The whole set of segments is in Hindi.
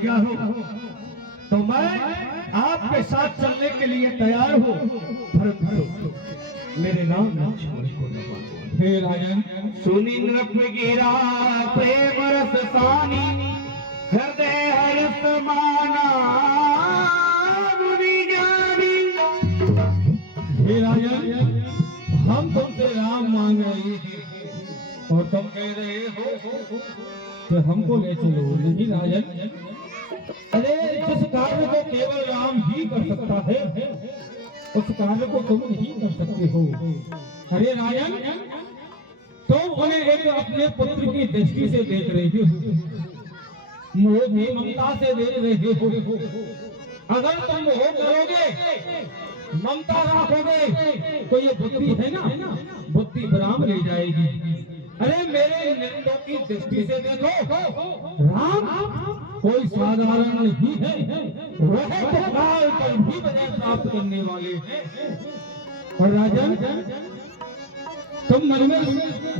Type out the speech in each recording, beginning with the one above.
आज्ञा हो तो मैं आपके साथ चलने के लिए तैयार हूँ। भरत मेरे नाम लक्ष्मण को न मानो। हे राजन, सुनी नृप गिरा प्रेम रस सानी, हृदय हर्ष माना मुनि ज्ञानी। हे राजन, हम तुमसे राम मांग रहे हैं और तुम कह रहे हो कि हमको ले चलो। नहीं राजन, अरे जिस कार्य को केवल राम ही कर सकता है उस कार्य को तुम नहीं कर सकते हो। अरे राजन, तुम उन्हें एक अपने पुत्र की दृष्टि से देख रहे हो, मोह की ममता से देख रहे हो। अगर तुम मोह करोगे, ममता रखोगे तो ये बुद्धि है ना, बुद्धि विराम ले जाएगी। अरे मेरे निर्णयों की दृष्टि से देखो, राम कोई साधारण नहीं है, वह तो काल पर भी विजय प्राप्त करने वाले हैं। और राजन, तुम मन में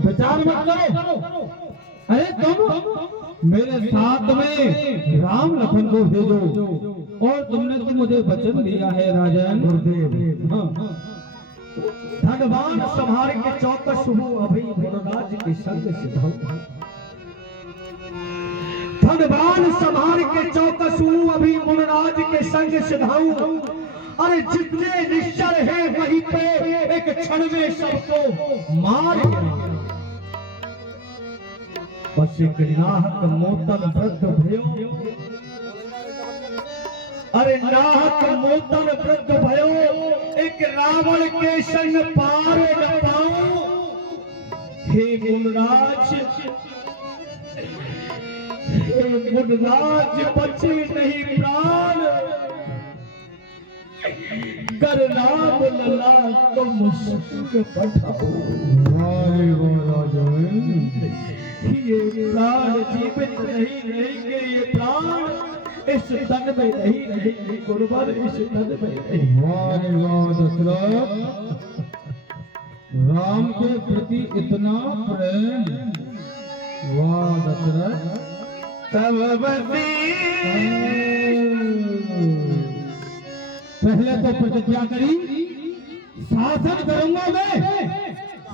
विचार मत करो। अरे तुम मेरे साथ में राम लखन को भेजो। और तुमने तो मुझे वचन दिया है राजन। गुरुदेव, धनवान संहार के चौकस हूँ अभी गुरुराज के संग सिधाऊ। धनवान संहार के चौकस हूँ अभी मुनराज के संग सिधाऊ। अरे जितने निश्चर है वहीं पे एक क्षण में सबको मार गिराऊं। बस एक नाहक मोतन वृद्ध भयो, अरे नाहक मोतन वृद्ध भयो, एक रावण के संग पार न पाऊं। हे मुनराज, हे मुनराज, बचे नहीं प्राण, कर नाम लला तुम सुख बैठाओ। ये प्राण जीवित नहीं रहेंगे, ये प्राण इस तन में नहीं रहेंगे गुरुवर, इस तन में नहीं। दशरथ, राम के प्रति इतना प्रेम, वाह दशरथ। तब पहले तो प्रतिज्ञा करी, शासन करूंगा मैं।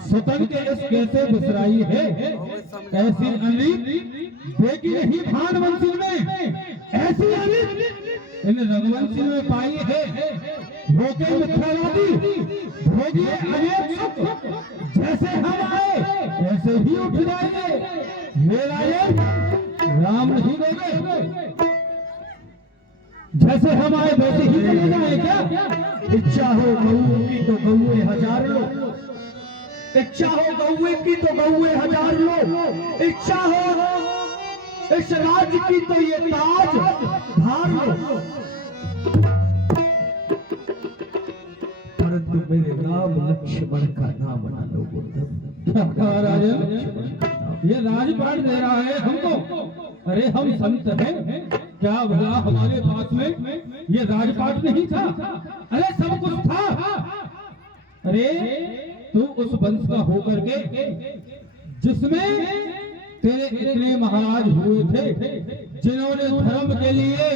सतन के इस कैसे बिसराई है, ऐसी अनित देखी नहीं भानवंशी में, ऐसी अनित इन रघुवंशी में पाई है। भोगे मिथ्यावादी, भोगिए अनेक सुख, जैसे हम आए वैसे ही उठ जाएंगे। मेरा ये राम नहीं दोगे, जैसे हम आए वैसे ही चले जाए क्या? इच्छा हो गऊ की तो गौए हजार लो, इच्छा हो गौए की तो गौए हजार लो, इच्छा हो इस राज्य की तो ये ताज धार लो। परंतु मेरे राम लक्ष्मण का नाम ना लो गुरुदेव। राजन, ये राजपाट दे रहा है हमको। अरे हम संत हैं, क्या भला हमारे पास में ये राजपाट नहीं था? अरे सब कुछ था। अरे तू उस वंश का होकर के जिसमें तेरे इतने महाराज हुए थे, जिन्होंने धर्म के लिए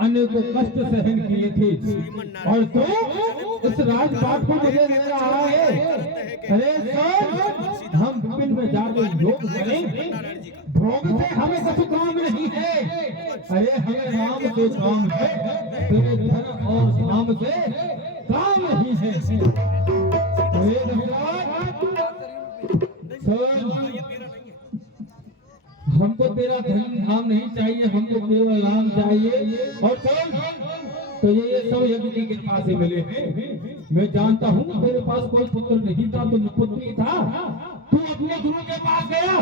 अनेकों कष्ट सहन किए थे, और तू इस राजपाट को मुझे दे रहा है। अरे सर, हम विपिन में जाकर योग करें, भोग से हमें कुछ काम नहीं है। अरे हमें राम से काम है, तेरे धन और धाम से काम नहीं है। हमको तेरा धन धाम नहीं चाहिए, हमको केवल राम चाहिए। और चल, तो ये सब यज्ञ की कृपा से मिले हैं। मैं जानता हूँ तेरे पास कोई पुत्र नहीं था, तो पुत्र ही था। तू अपने गुरु के पास गया,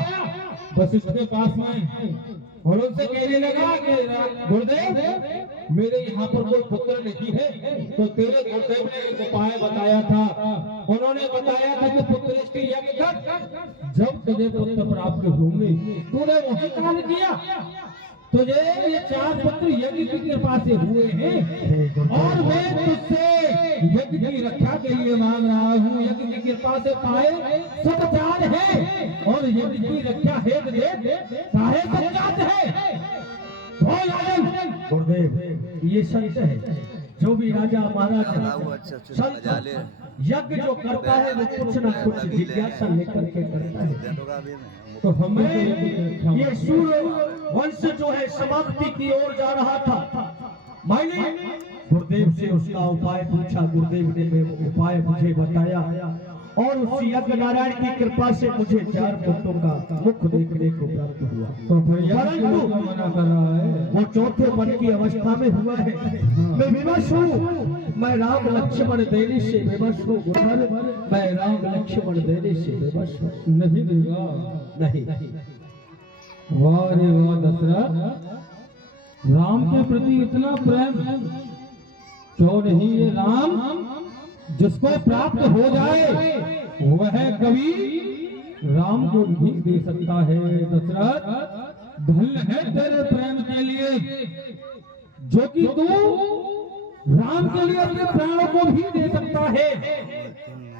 वशिष्ठ के पास में, और उनसे कहने लगा कि गुरुदेव, मेरे यहाँ पर कोई पुत्र नहीं है। तो तेरे गुरुदेव ने एक उपाय बताया था। उन्होंने बताया था कि पुत्र इसके यज्ञ कर, जब तुझे पुत्र प्राप्त होंगे। तूने वही कार्य किया, तुझे ये 4 पुत्र यज्ञ की कृपा से हुए हैं। और मैं तुझसे यज्ञ की रक्षा के लिए मांग रहा हूँ। यज्ञ की कृपा से पाए सब 4 है, और यज्ञ की रक्षा हेतु दे चाहे 50 है। राजन, गुरुदेव ये सत्य है, जो भी राजा महाराज संत यज्ञ जो करता है वो कुछ ना कुछ जिज्ञासा लेकर के करता है। तो हमें ये सूर्य वंश जो है समाप्ति की ओर जा रहा था, मैंने गुरुदेव से उसका उपाय पूछा, गुरुदेव ने वो उपाय मुझे बताया और उस यज्ञ नारायण की कृपा से मुझे 4 पुत्रों का मुख देखने को प्राप्त हुआ। तो फिर परंतु मना कर रहा है, वो चौथे मन की अवस्था में हुआ है। मैं विवश हूँ, मैं राम लक्ष्मण देने से विवश हूँ गुरुदेव, मैं राम लक्ष्मण देने से विवश हूँ। नहीं देगा, नहीं वाह रे वाह दशरथ, राम के प्रति इतना प्रेम क्यों नहीं? ये राम जिसको प्राप्त हो जाए वह कभी राम को नहीं दे सकता है। दशरथ, धन्य है तेरे प्रेम के लिए, जो कि तू राम के लिए अपने प्राणों को भी दे सकता है,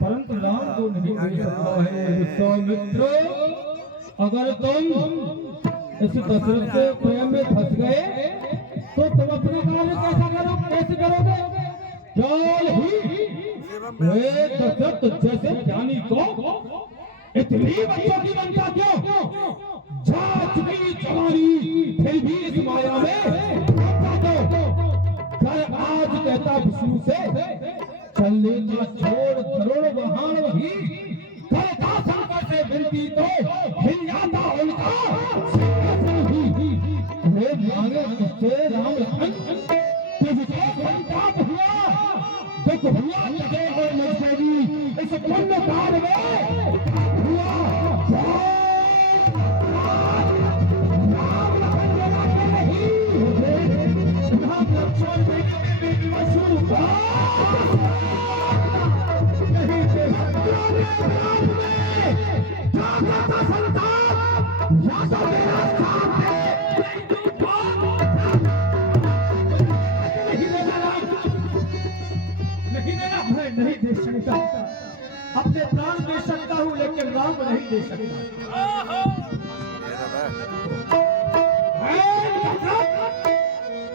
परंतु राम को नहीं दे सकता है। विश्वामित्र, अगर तुम इस दशरथ के प्रेम में फंस गए तो तुम अपने कार्य कैसे करोगे? केवल ही दशरथ जैसे ज्ञानी को इतनी बच्चों की बनता क्यों? जा चुकी जवानी फिर भी इस माया में कर आज कहता विष्णु से, चल लेता छोड़ करोड़ बहान वही, करता शंकर से विनती तो हिल जाता उनका मांगे तुझसे राम लखन, तुझको संताप हुआ, दुख हुआ लगे हो मुझसे इस पुण्य काल में हुआ। राम लखन जरा के नहीं, राम लक्ष्मण देने में भी मशहूर नहीं थे। राम में जाता था संताप, या तो मेरा साथ है नहीं दे सकता, अपने प्राण दे सकता हूँ लेकिन राम नहीं दे सकता।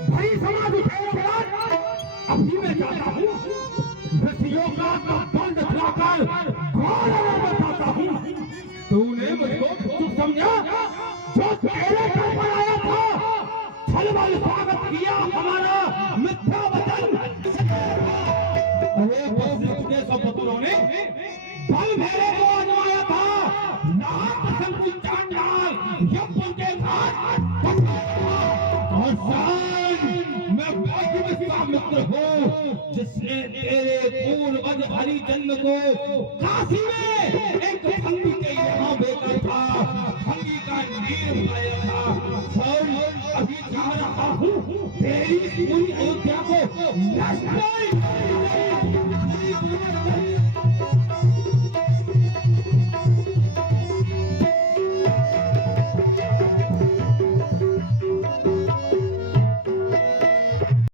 भाई समाज अभी मैं चाहता हूँ ऋषियों का बंद दिलाकर गौरव बताता हूँ। तूने मुझको चुप समझा, जो तेरे घर पर आया था छलबल स्वागत किया हमारा मिथ्या वचन, के सब पुत्रों ने बल मेरे को आजमाया था, नाक संकुल चांडाल यज्ञ के साथ और मैं वही विश्वामित्र हूँ जिसने तेरे पूर्वज हरिचंद्र को काशी में एक भंगी के यहाँ भेजा था, भंगी का नीर लाया था। अभी चाह रहा हूँ तेरी पूरी